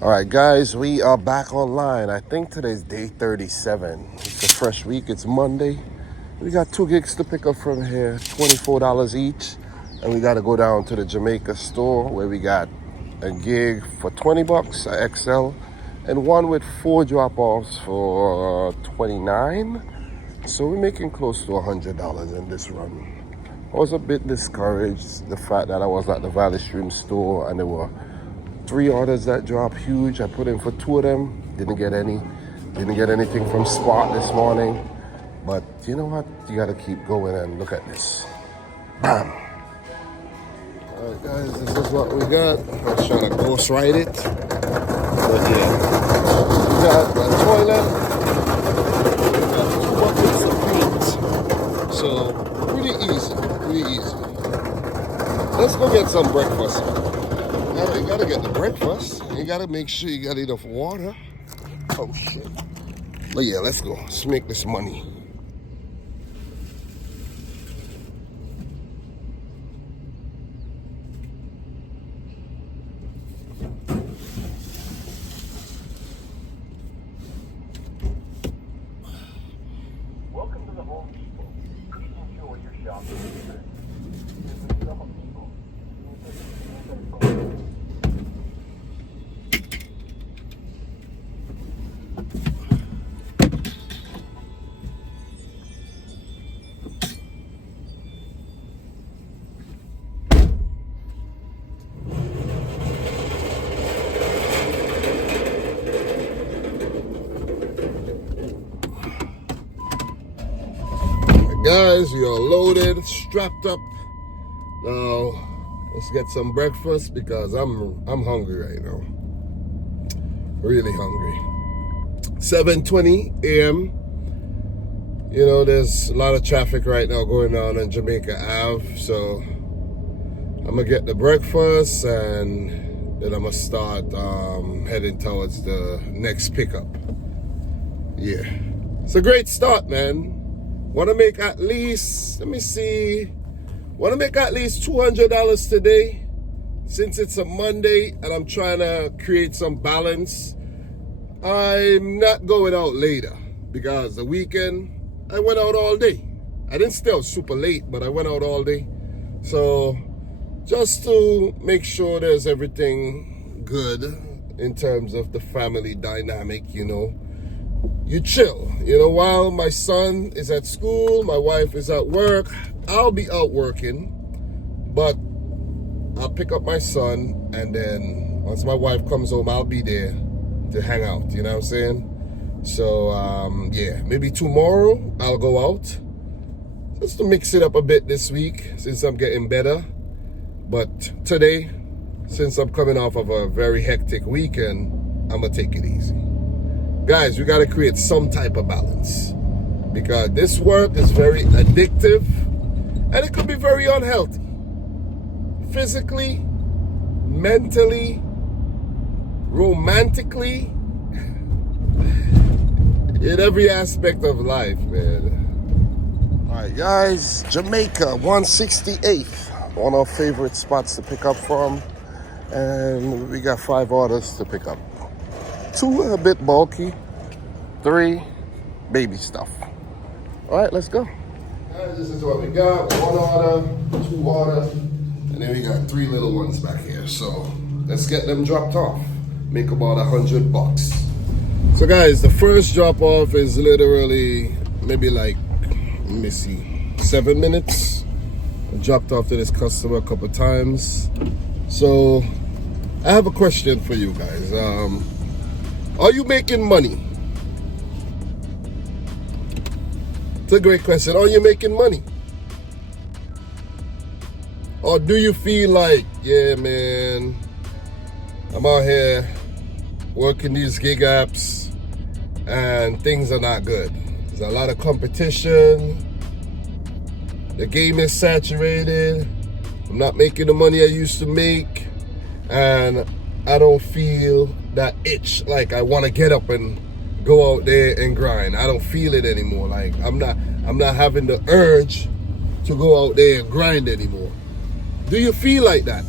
All right, guys, we are back online. I think today's day 37. It's a fresh week. It's Monday. We got 2 gigs to pick up from here, $24 each. And we got to go down to the Jamaica store where we got a gig for 20 bucks, a XL, and one with 4 drop-offs for 29. So we're making close to $100 in this run. I was a bit discouraged, the fact that I was at the Valley Stream store and there were 3 orders that dropped huge. I put in for 2 of them, didn't get anything from Spot this morning. But you know what? You gotta keep going and look at this. Bam! All right, guys, this is what we got. I was trying to ghost ride it. But yeah, we got a toilet, we got 2 buckets of paint. So, pretty easy. Let's go get some breakfast. You gotta get the breakfast. You gotta make sure you got enough water. Oh shit. But yeah, let's go. Let's make this money. Welcome to the Home Depot. Please enjoy your shopping experience. Visit the Home Depot. Guys, we are loaded, strapped up. Now, let's get some breakfast because I'm hungry right now. Really hungry. 7:20 a.m. You know, there's a lot of traffic right now going on Jamaica Ave, so I'm gonna get the breakfast and then I'm gonna start heading towards the next pickup. Yeah, it's a great start, man. Want to make at least, let me see, want to make at least $200 today since it's a Monday and I'm trying to create some balance. I'm not going out later because the weekend I went out all day. I didn't stay out super late, but I went out all day. So just to make sure there's everything good in terms of the family dynamic, you know. You chill, you know, while my son is at school, my wife is at work, I'll be out working, but I'll pick up my son and then once my wife comes home, I'll be there to hang out, you know what I'm saying? So, yeah, maybe tomorrow I'll go out just to mix it up a bit this week since I'm getting better. But today, since I'm coming off of a very hectic weekend, I'm gonna take it easy. Guys, we gotta create some type of balance because this work is very addictive and it could be very unhealthy. Physically, mentally, romantically, in every aspect of life, man. All right, guys, Jamaica, 168th, one of our favorite spots to pick up from, and we got 5 orders to pick up. 2 a bit bulky, 3 baby stuff. All right, let's go. Guys, this is what we got. 1 order, 2 orders, and then we got 3 little ones back here. So let's get them dropped off. Make about $100. So guys, the first drop off is literally maybe like, let me see, 7 minutes. I dropped off to this customer a couple times. So I have a question for you guys. Are you making money? It's a great question. Are you making money? Or do you feel like, yeah, man, I'm out here working these gig apps and things are not good. There's a lot of competition. The game is saturated. I'm not making the money I used to make. And I don't feel that itch, like I want to get up and go out there and grind. I don't feel it anymore. Like I'm not having the urge to go out there and grind anymore. Do you feel like that?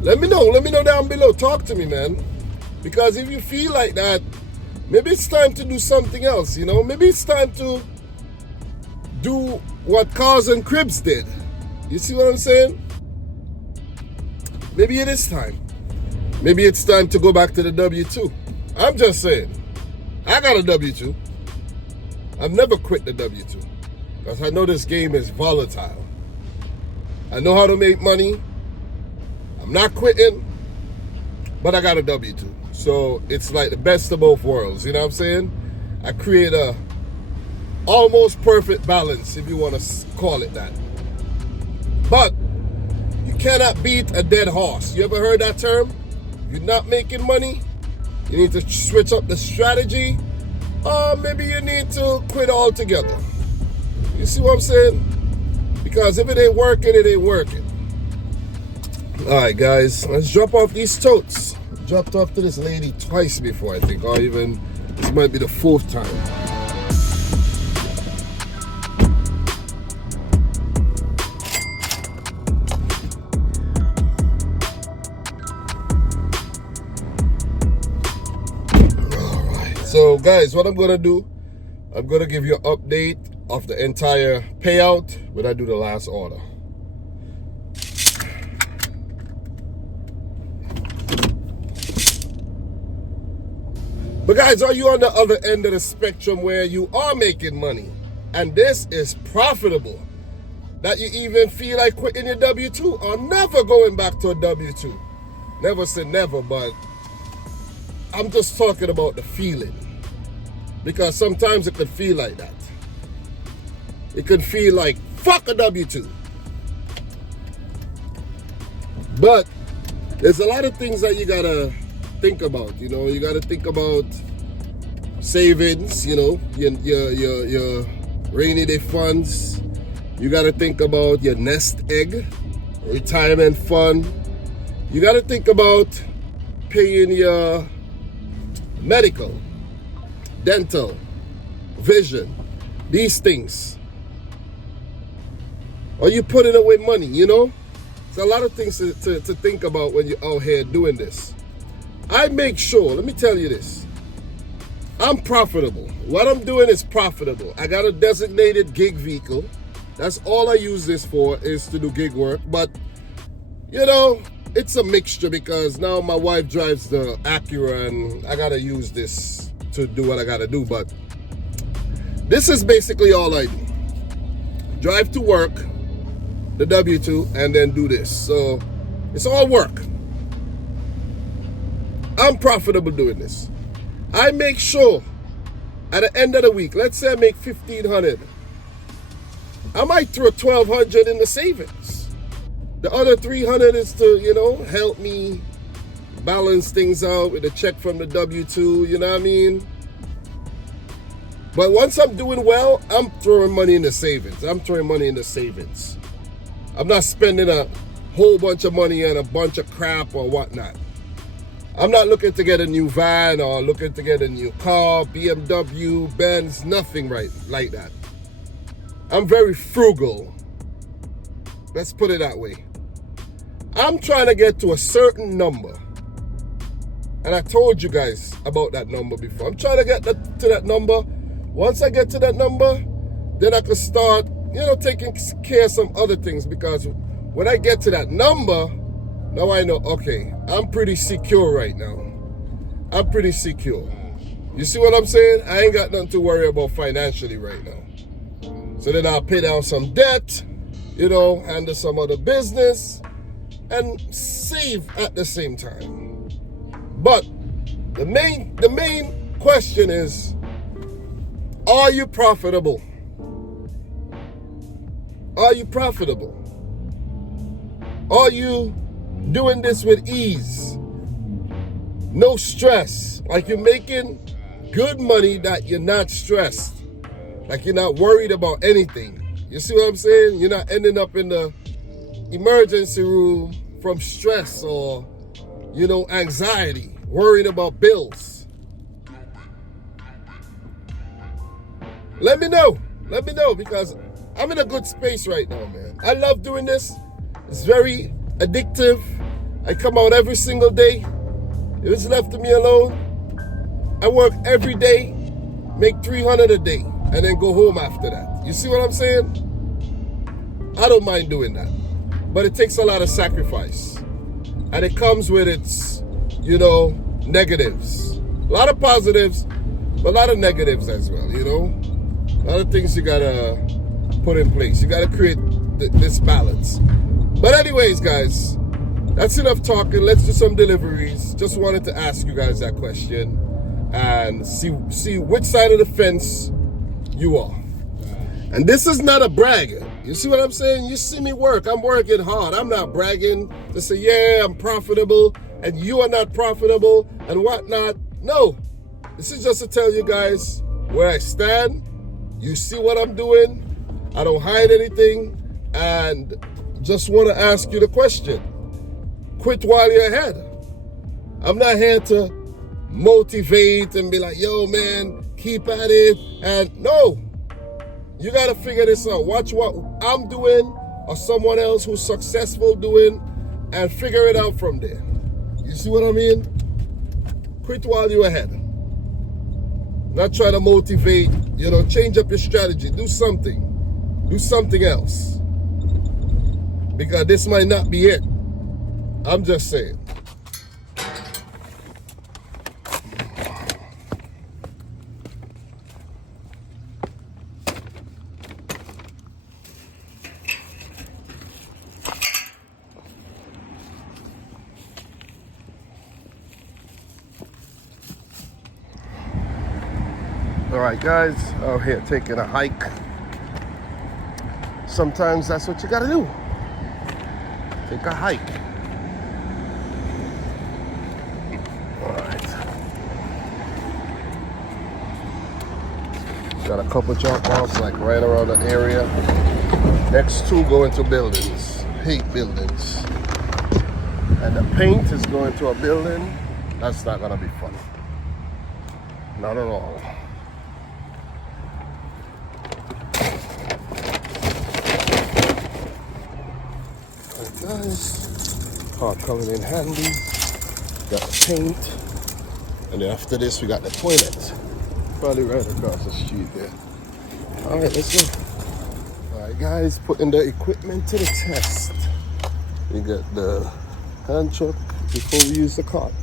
Let me know down below. Talk to me, man. Because if you feel like that, maybe it's time to do something else, you know? Maybe it's time to do what Cars and Cribs did. You see what I'm saying? Maybe it is time. Maybe it's time to go back to the W-2. I'm just saying. I got a W-2. I've never quit the W-2 because I know this game is volatile. I know how to make money. I'm not quitting, but I got a W-2. So it's like the best of both worlds, you know what I'm saying? I create a almost perfect balance, if you want to call it that. But you cannot beat a dead horse. You ever heard that term? If you're not making money, you need to switch up the strategy, or maybe you need to quit altogether. You see what I'm saying? Because if it ain't working, it ain't working. All right, guys, let's drop off these totes. Dropped off to this lady twice before, I think, or even this might be the 4th time. So guys, what I'm gonna do, I'm gonna give you an update of the entire payout when I do the last order. But guys, are you on the other end of the spectrum where you are making money and this is profitable, that you even feel like quitting your W-2 or never going back to a W-2? Never say never, but I'm just talking about the feeling, because sometimes it could feel like that. It could feel like, fuck a W-2. But there's a lot of things that you gotta think about, you know. You gotta think about savings, you know, your rainy day funds. You gotta think about your nest egg, retirement fund. You gotta think about paying your medical, dental, vision, these things. Are you putting away money, you know? There's a lot of things to think about when you're out here doing this. I make sure, let me tell you this, I'm profitable. What I'm doing is profitable. I got a designated gig vehicle. That's all I use this for, is to do gig work. But, you know, it's a mixture because now my wife drives the Acura and I gotta use this to do what I gotta do. But this is basically all I do. Drive to work, the W-2, and then do this. So it's all work. I'm profitable doing this. I make sure at the end of the week, let's say I make $1,500, I might throw $1,200 in the savings. The other $300 is to, you know, help me balance things out with a check from the W-2, you know what I mean? But once I'm doing well, I'm throwing money in the savings. I'm throwing money in the savings. I'm not spending a whole bunch of money on a bunch of crap or whatnot. I'm not looking to get a new van or looking to get a new car, BMW, Benz, nothing right like that. I'm very frugal. Let's put it that way. I'm trying to get to a certain number. And I told you guys about that number before. I'm trying to get to that number. Once I get to that number, then I can start, you know, taking care of some other things. Because when I get to that number, now I know, okay, I'm pretty secure right now. I'm pretty secure. You see what I'm saying? I ain't got nothing to worry about financially right now. So then I'll pay down some debt, you know, handle some other business, and save at the same time. But the main question is, are you profitable? Are you profitable? Are you doing this with ease? No stress. Like you're making good money that you're not stressed. Like you're not worried about anything. You see what I'm saying? You're not ending up in the emergency room from stress or, you know, anxiety, worried about bills. Let me know. Let me know, because I'm in a good space right now, man. I love doing this. It's very addictive. I come out every single day. If it's left to me alone, I work every day, make 300 a day, and then go home after that. You see what I'm saying? I don't mind doing that. But it takes a lot of sacrifice. And it comes with its, you know, negatives. A lot of positives, but a lot of negatives as well, you know? A lot of things you gotta put in place. You gotta create this balance. But anyways, guys, that's enough talking. Let's do some deliveries. Just wanted to ask you guys that question and see which side of the fence you are. And this is not a brag. You see what I'm saying? You see me work. I'm working hard. I'm not bragging to say, yeah, I'm profitable and you are not profitable and whatnot. No. This is just to tell you guys where I stand. You see what I'm doing. I don't hide anything. And just want to ask you the question. Quit while you're ahead. I'm not here to motivate and be like, yo, man, keep at it. And no. You got to figure this out. Watch what I'm doing or someone else who's successful doing and figure it out from there. You see what I mean? Quit while you're ahead. Not try to motivate, you know, change up your strategy. Do something. Do something else. Because this might not be it. I'm just saying. All right, guys, out here taking a hike. Sometimes that's what you gotta do. Take a hike. All right. Got a couple drop-offs like right around the area. Next two go into buildings, 8 buildings. And the paint is going to a building. That's not gonna be fun. Not at all. Guys, car coming in handy. Got the paint, and then after this we got the toilet. Probably right across the street there. All right, let's go. All right, guys, putting the equipment to the test. We got the hand truck before we use the cart.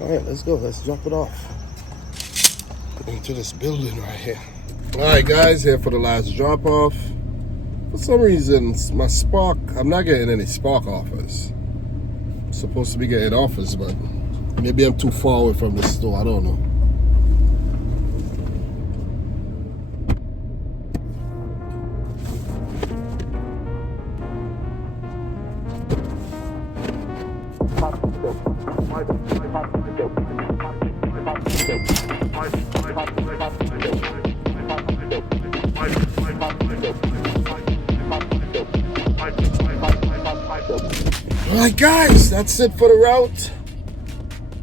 All right, let's go. Let's drop it off into this building right here. All right, guys, here for the last drop off. For some reason, my Spark, I'm not getting any Spark offers. I'm supposed to be getting offers, but maybe I'm too far away from the store. I don't know. Alright guys, that's it for the route.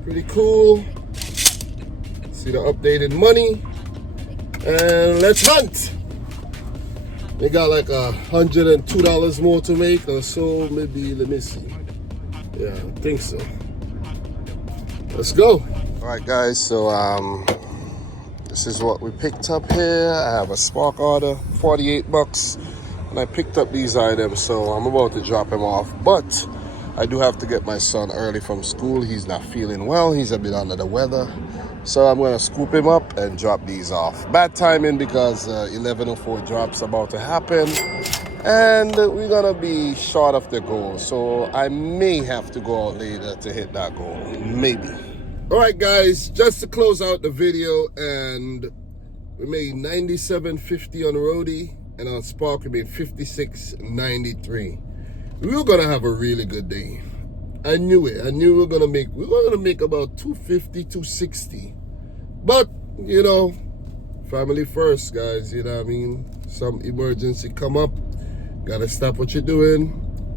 Pretty cool. See the updated money. And let's hunt. They got like $102 more to make or so, maybe, let me see. Yeah, I think so. Let's go. Alright guys, so this is what we picked up here. I have a Spark order, 48 bucks. And I picked up these items, so I'm about to drop them off. But I do have to get my son early from school. He's not feeling well. He's a bit under the weather. So I'm going to scoop him up and drop these off. Bad timing because 11:04 drop's about to happen. And we're going to be short of the goal. So I may have to go out later to hit that goal. Maybe. All right, guys. Just to close out the video. And we made $97.50 on ROADIE. And on Spark, we made $56.93. We were gonna have a really good day. I knew it. I knew we were gonna make about $250, $260. But, you know, family first, guys, you know what I mean? Some emergency come up, gotta stop what you're doing,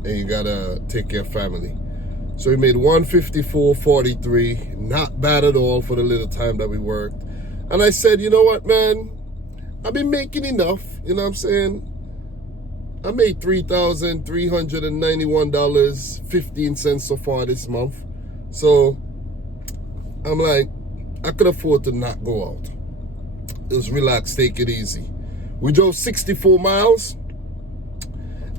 and you gotta take care of family. So we made $154.43, not bad at all for the little time that we worked. And I said, you know what, man? I've been making enough, you know what I'm saying? I made $3,391.15 so far this month. So I'm like, I could afford to not go out. Just relax, take it easy. We drove 64 miles,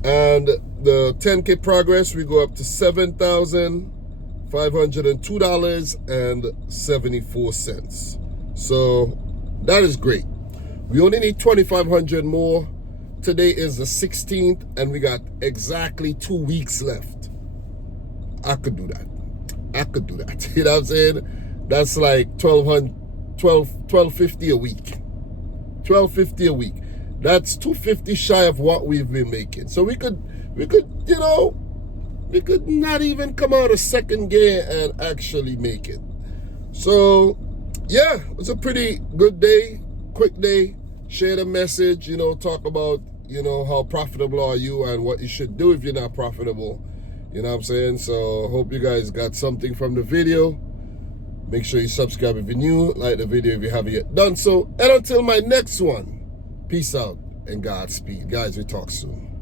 and the 10K progress, we go up to $7,502.74. So that is great. We only need 2,500 more. Today is the 16th, and we got exactly 2 weeks left. I could do that. I could do that. You know what I'm saying? That's like $1,250 a week. $1,250 a week. That's $250 shy of what we've been making. So we could, you know, we could not even come out of second gear and actually make it. So yeah, it's a pretty good day, quick day. Share the message, you know, talk about, you know, how profitable are you and what you should do if you're not profitable. You know what I'm saying? So hope you guys got something from the video. Make sure you subscribe if you're new, like the video if you haven't yet done so. And until my next one, peace out and Godspeed. Guys, we talk soon.